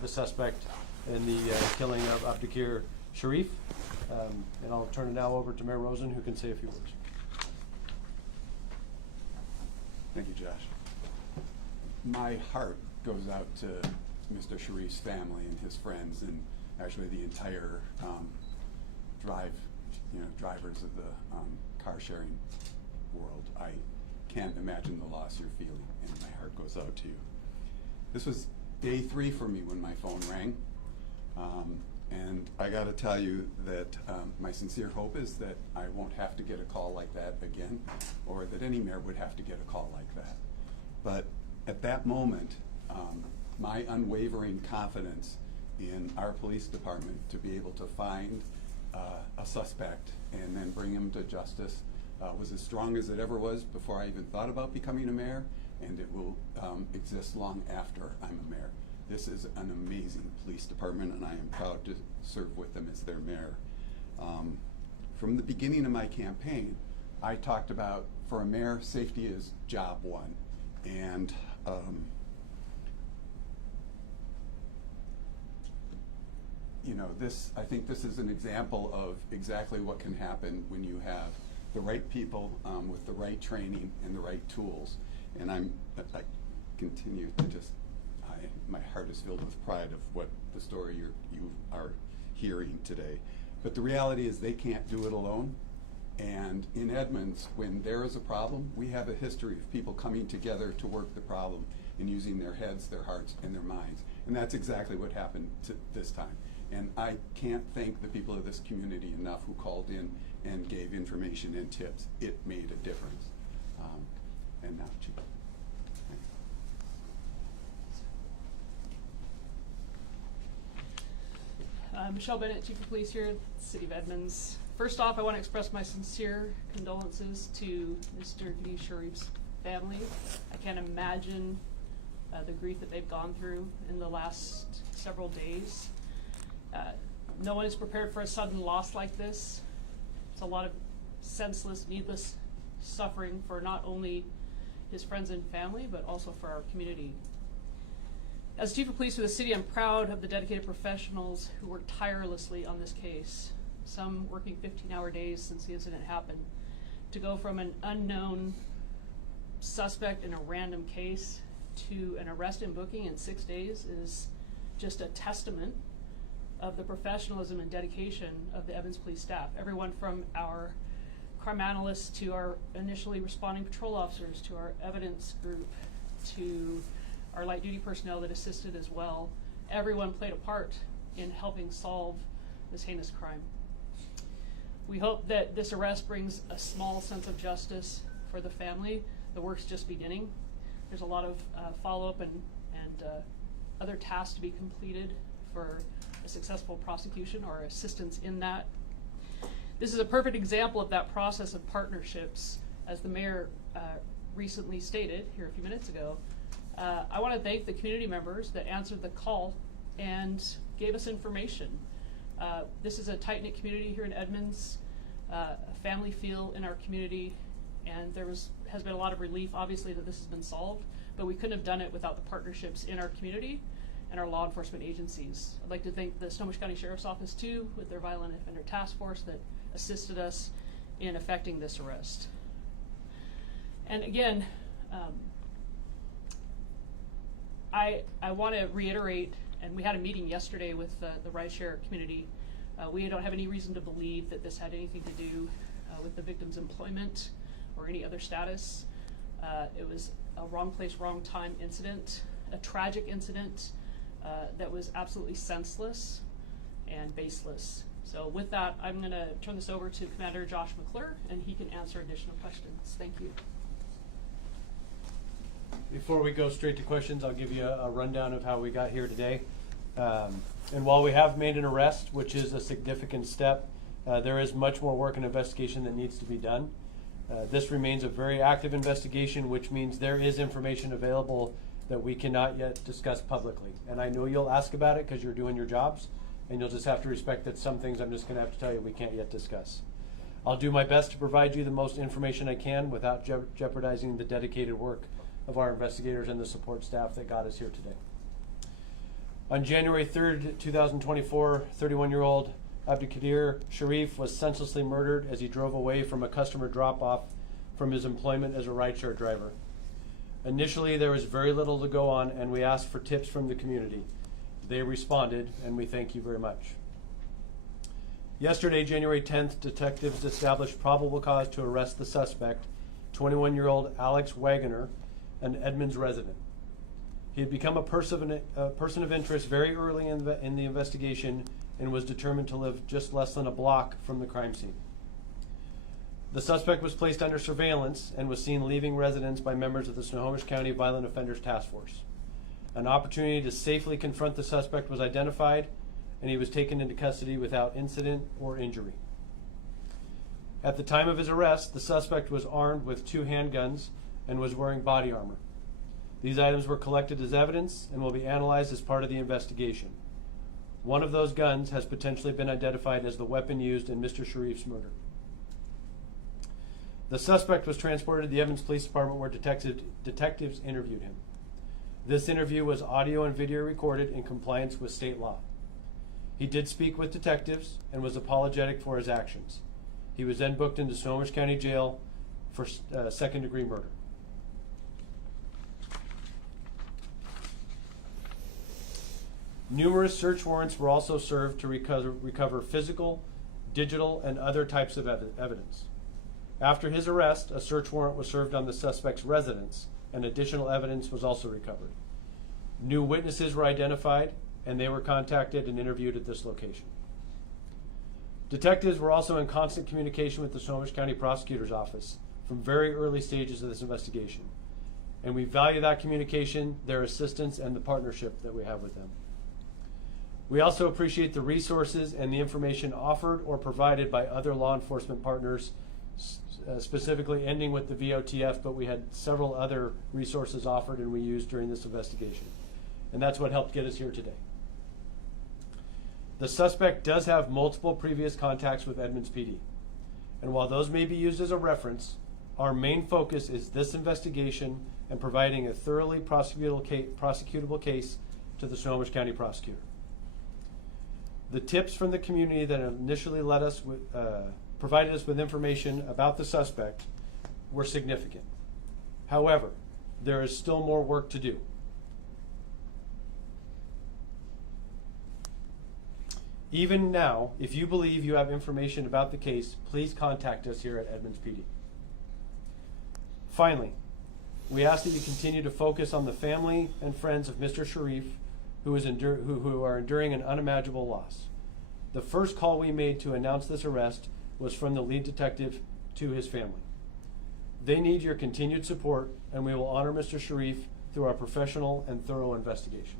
of the suspect in the killing of Abdikir Sharif. And I'll turn it now over to Mayor Rosen, who can say a few words. Thank you, Josh. My heart goes out to Mr. Sharif's family and his friends, and actually the entire drivers of the car sharing world. I can't imagine the loss you're feeling, and my heart goes out to you. This was day 3 for me when my phone rang, and I got to tell you that my sincere hope is that I won't have to get a call like that again, or that any mayor would have to get a call like that. But at that moment, my unwavering confidence in our police department to be able to find a suspect and then bring him to justice was as strong as it ever was before I even thought about becoming a mayor, and it will exist long after I'm a mayor. This is an amazing police department, and I am proud to serve with them as their mayor. From the beginning of my campaign, I talked about, for a mayor, safety is job one. And I think this is an example of exactly what can happen when you have the right people with the right training and the right tools. And I continue to my heart is filled with pride of what the story you are hearing today. But the reality is they can't do it alone. And in Edmonds, when there is a problem, we have a history of people coming together to work the problem and using their heads, their hearts, and their minds. And that's exactly what happened this time. And I can't thank the people of this community enough who called in and gave information and tips. It made a difference. And now, Chief. Michelle Bennett, Chief of Police here at the City of Edmonds. First off, I want to express my sincere condolences to Mr. Gadi Sharif's family. I can't imagine the grief that they've gone through in the last several days. No one is prepared for a sudden loss like this. It's a lot of senseless, needless suffering for not only his friends and family, but also for our community. As Chief of Police for the city, I'm proud of the dedicated professionals who worked tirelessly on this case, some working 15-hour days since the incident happened. To go from an unknown suspect in a random case to an arrest and booking in 6 days is just a testament of the professionalism and dedication of the Edmonds Police staff. Everyone from our crime analysts to our initially responding patrol officers to our evidence group to our light duty personnel that assisted as well. Everyone played a part in helping solve this heinous crime. We hope that this arrest brings a small sense of justice for the family. The work's just beginning. There's a lot of follow-up and other tasks to be completed for a successful prosecution or assistance in that. This is a perfect example of that process of partnerships. As the mayor recently stated here a few minutes ago, I want to thank the community members that answered the call and gave us information. This is a tight-knit community here in Edmonds, a family feel in our community, and there has been a lot of relief, obviously, that this has been solved, but we couldn't have done it without the partnerships in our community and our law enforcement agencies. I'd like to thank the Snohomish County Sheriff's Office, too, with their Violent Offender Task Force that assisted us in effecting this arrest. And again, I want to reiterate, and we had a meeting yesterday with the rideshare community. We don't have any reason to believe that this had anything to do with the victim's employment or any other status. It was a wrong place, wrong time incident, a tragic incident that was absolutely senseless and baseless. So with that, I'm going to turn this over to Commander Josh McClure, and he can answer additional questions. Thank you. Before we go straight to questions, I'll give you a rundown of how we got here today. And while we have made an arrest, which is a significant step, there is much more work and investigation that needs to be done. This remains a very active investigation, which means there is information available that we cannot yet discuss publicly. And I know you'll ask about it because you're doing your jobs, and you'll just have to respect that some things I'm just going to have to tell you we can't yet discuss. I'll do my best to provide you the most information I can without jeopardizing the dedicated work of our investigators and the support staff that got us here today. On January 3rd, 2024, 31-year-old Abdikadir Sharif was senselessly murdered as he drove away from a customer drop-off from his employment as a rideshare driver. Initially, there was very little to go on, and we asked for tips from the community. They responded, and we thank you very much. Yesterday, January 10th, detectives established probable cause to arrest the suspect, 21-year-old Alex Wagoner, an Edmonds resident. He had become a person of interest very early in the investigation and was determined to live just less than a block from the crime scene. The suspect was placed under surveillance and was seen leaving residence by members of the Snohomish County Violent Offenders Task Force. An opportunity to safely confront the suspect was identified, and he was taken into custody without incident or injury. At the time of his arrest, the suspect was armed with 2 handguns and was wearing body armor. These items were collected as evidence and will be analyzed as part of the investigation. One of those guns has potentially been identified as the weapon used in Mr. Sharif's murder. The suspect was transported to the Edmonds Police Department where detectives interviewed him. This interview was audio and video recorded in compliance with state law. He did speak with detectives and was apologetic for his actions. He was then booked into Snohomish County Jail for second-degree murder. Numerous search warrants were also served to recover physical, digital, and other types of evidence. After his arrest, a search warrant was served on the suspect's residence, and additional evidence was also recovered. New witnesses were identified, and they were contacted and interviewed at this location. Detectives were also in constant communication with the Snohomish County Prosecutor's Office from very early stages of this investigation, and we value that communication, their assistance, and the partnership that we have with them. We also appreciate the resources and the information offered or provided by other law enforcement partners, specifically ending with the VOTF, but we had several other resources offered and we used during this investigation. And that's what helped get us here today. The suspect does have multiple previous contacts with Edmonds PD. And while those may be used as a reference, our main focus is this investigation and providing a thoroughly prosecutable case to the Snohomish County Prosecutor. The tips from the community that initially provided us with information about the suspect were significant. However, there is still more work to do. Even now, if you believe you have information about the case, please contact us here at Edmonds PD. Finally, we ask that you continue to focus on the family and friends of Mr. Sharif who are enduring an unimaginable loss. The first call we made to announce this arrest was from the lead detective to his family. They need your continued support, and we will honor Mr. Sharif through our professional and thorough investigation.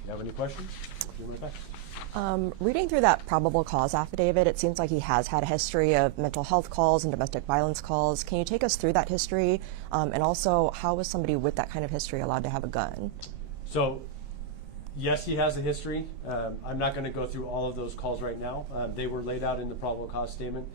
If you have any questions, do my best. Reading through that probable cause affidavit, it seems like he has had a history of mental health calls and domestic violence calls. Can you take us through that history? And also, how was somebody with that kind of history allowed to have a gun? So, yes, he has a history. I'm not going to go through all of those calls right now. They were laid out in the probable cause statement.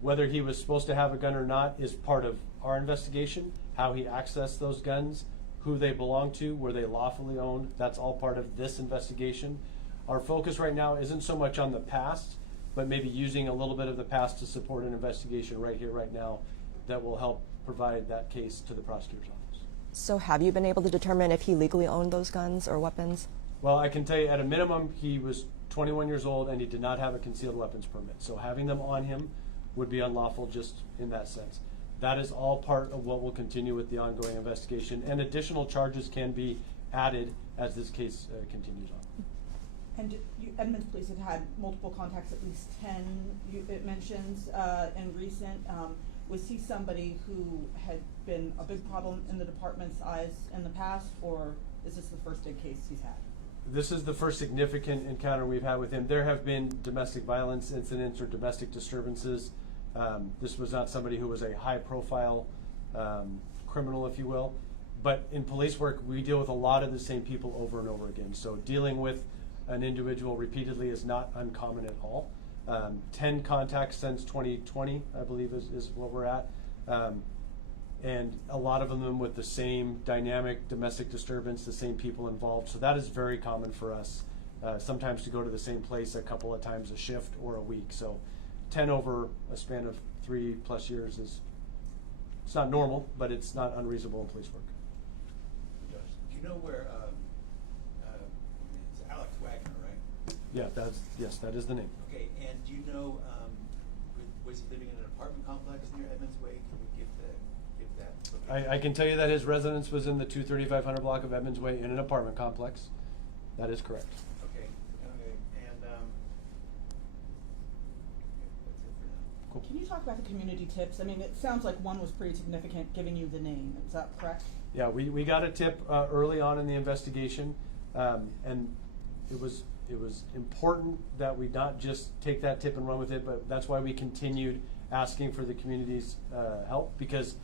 Whether he was supposed to have a gun or not is part of our investigation. How he accessed those guns, who they belong to, were they lawfully owned, that's all part of this investigation. Our focus right now isn't so much on the past, but maybe using a little bit of the past to support an investigation right here, right now, that will help provide that case to the prosecutor's office. So have you been able to determine if he legally owned those guns or weapons? Well, I can tell you at a minimum, he was 21 years old and he did not have a concealed weapons permit. So having them on him would be unlawful just in that sense. That is all part of what will continue with the ongoing investigation, and additional charges can be added as this case continues on. And Edmonds Police have had multiple contacts, at least 10, it mentions, in recent. Was he somebody who had been a big problem in the department's eyes in the past, or is this the first big case he's had? This is the first significant encounter we've had with him. There have been domestic violence incidents or domestic disturbances. This was not somebody who was a high-profile criminal, if you will. But in police work, we deal with a lot of the same people over and over again. So dealing with an individual repeatedly is not uncommon at all. 10 contacts since 2020, I believe, is what we're at. and a lot of them with the same dynamic domestic disturbance, the same people involved. So that is very common for us, sometimes to go to the same place a couple of times a shift or a week. So 10 over a span of 3+ years it's not normal, but it's not unreasonable in police work. Do you know where, it's Alex Wagner, right? Yeah, yes, that is the name. Okay, and do you know, was he living in an apartment complex near Edmonds Way? Can you give that? location? I can tell you that his residence was in the 23500 block of Edmonds Way in an apartment complex. That is correct. Okay, and, that's it for now. Cool. Can you talk about the community tips? I mean, it sounds like one was pretty significant, giving you the name. Is that correct? Yeah, we got a tip early on in the investigation, and it was important that we not just take that tip and run with it, but that's why we continued asking for the community's help, because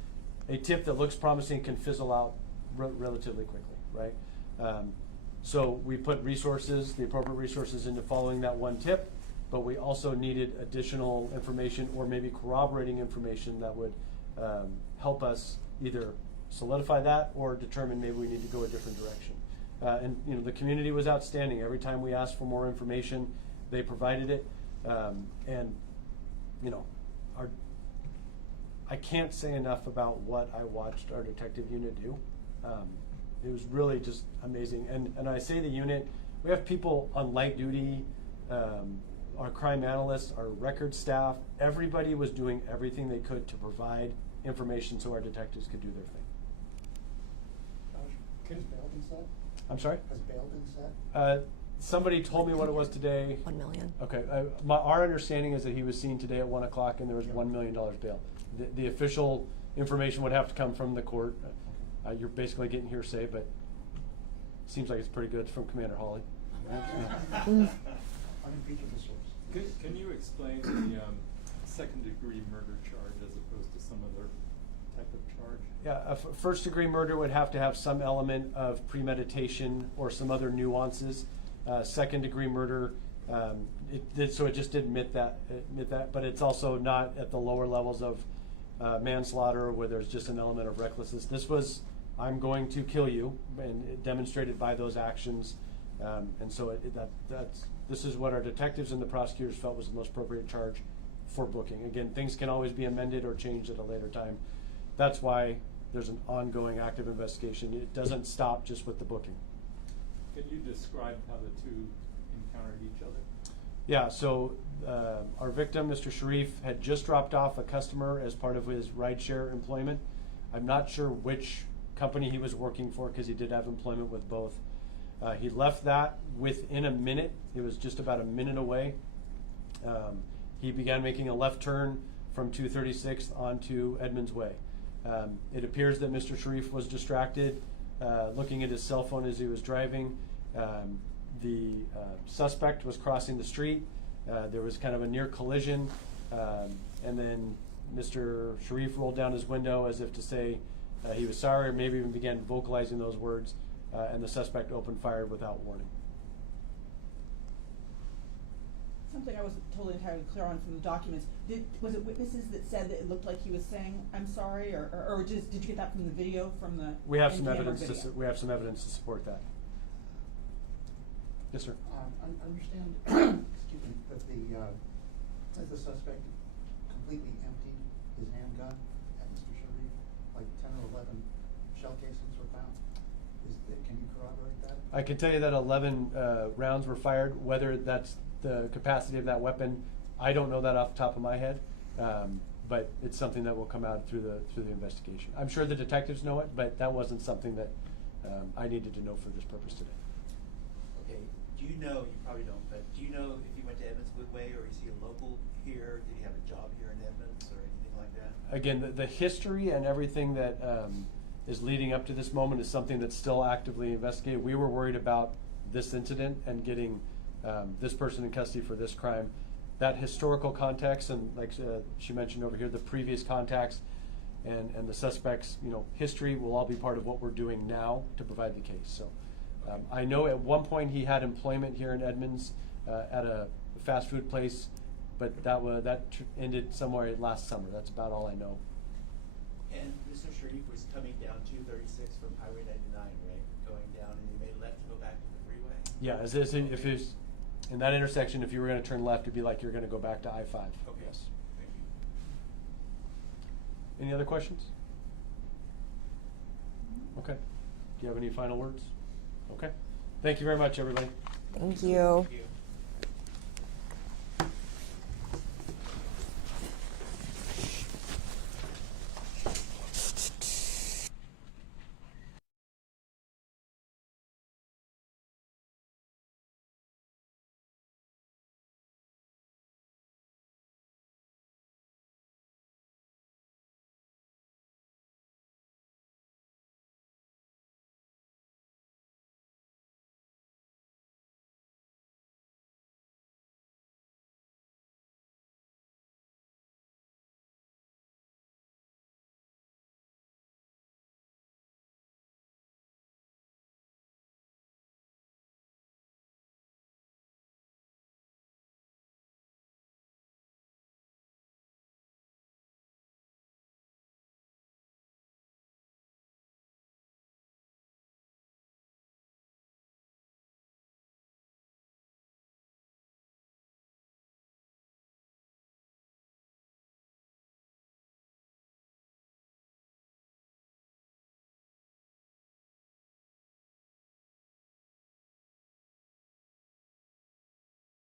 a tip that looks promising can fizzle out relatively quickly, right? So we put resources, the appropriate resources, into following that one tip, but we also needed additional information or maybe corroborating information that would help us either solidify that or determine maybe we need to go a different direction. And you know, the community was outstanding. Every time we asked for more information, they provided it. And you know, I can't say enough about what I watched our detective unit do. It was really just amazing. And I say the unit, we have people on light duty, our crime analysts, our record staff. Everybody was doing everything they could to provide information so our detectives could do their thing. Has bail been set? I'm sorry? Has bail been set? Somebody told me what it was today. 1 million. Okay, our understanding is that he was seen today at 1 o'clock and there was $1 million bail. The official information would have to come from the court. You're basically getting hearsay, but seems like it's pretty good from Commander Hawley. Unimpeachable source. Can you explain the second-degree murder charge as opposed to some other type of charge? Yeah, first-degree murder would have to have some element of premeditation or some other nuances. Second-degree murder, so it just did admit that, but it's also not at the lower levels of manslaughter where there's just an element of recklessness. This was, I'm going to kill you, and it demonstrated by those actions, and so this is what our detectives and the prosecutors felt was the most appropriate charge for booking. Again, things can always be amended or changed at a later time. That's why there's an ongoing active investigation. It doesn't stop just with the booking. Can you describe how the two encountered each other? Yeah, so our victim, Mr. Sharif, had just dropped off a customer as part of his rideshare employment. I'm not sure which company he was working for because he did have employment with both. He left that within a minute. It was just about a minute away. He began making a left turn from 236th onto Edmonds Way. It appears that Mr. Sharif was distracted, looking at his cell phone as he was driving. The suspect was crossing the street. There was kind of a near collision, and then Mr. Sharif rolled down his window as if to say he was sorry, or maybe even began vocalizing those words, and the suspect opened fire without warning. Something I wasn't totally entirely clear on from the documents. Was it witnesses that said that it looked like he was saying "I'm sorry," or just did you get that from the video from the? We have some in-camera evidence. video? We have some evidence to support that. Yes, sir. I understand, excuse me, that the suspect completely emptied his handgun at Mr. Sharif, like 10 or 11 shell casings were found. Can you corroborate that? I can tell you that 11 rounds were fired. Whether that's the capacity of that weapon, I don't know that off the top of my head, but it's something that will come out through the investigation. I'm sure the detectives know it, but that wasn't something that I needed to know for this purpose today. Okay, do you know, you probably don't, but do you know if he went to Edmonds Way or is he a local here? Did he have a job here in Edmonds or anything like that? Again, the history and everything that is leading up to this moment is something that's still actively investigated. We were worried about this incident and getting this person in custody for this crime. That historical context and, like she mentioned over here, the previous contacts and the suspect's history will all be part of what we're doing now to provide the case. So I know at one point he had employment here in Edmonds at a fast food place, but that ended somewhere last summer. That's about all I know. And Mr. Sharif was coming down 236 from Highway 99, right? Going down, and he made a left to go back to the freeway? Yeah, if it's in that intersection, if you were gonna turn left, it'd be like you're gonna go back to I-5. Okay. Yes. Thank you. Any other questions? Okay. Do you have any final words? Okay. Thank you very much, everybody. Thank you. Thank you.